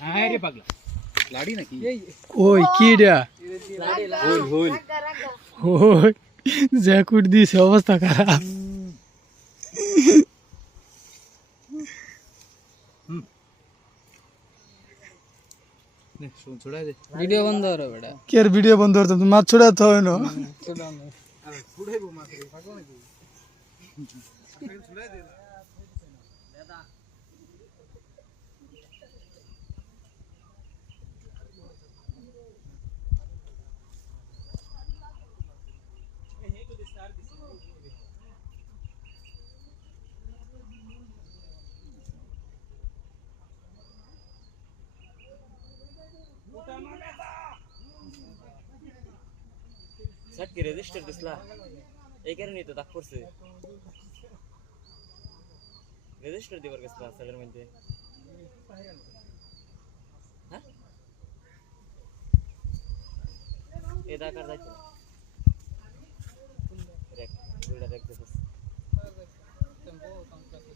হ্যাঁ রে পাগলা। লাড়ি নাকি? ওই কিডা হোল হোল। ওই জ্যাকুট দিয়েছে অবস্থা খারাপ। নে শুন ছড়া দে। ভিডিও বন্ধ করো বেটা। কে ভিডিও বন্ধ করতাম? মাছ ছড়াতে হয় না। ছুড়াইবো মাছ রে পাগলা নাকি স্যার কি রেজিস্টার দিসলা এই কারণেই তো দাগ করছে রেজিস্টার দিবার গেছিলা স্যারের মধ্যে। হ্যাঁ? এ দাগ আর যাইতো না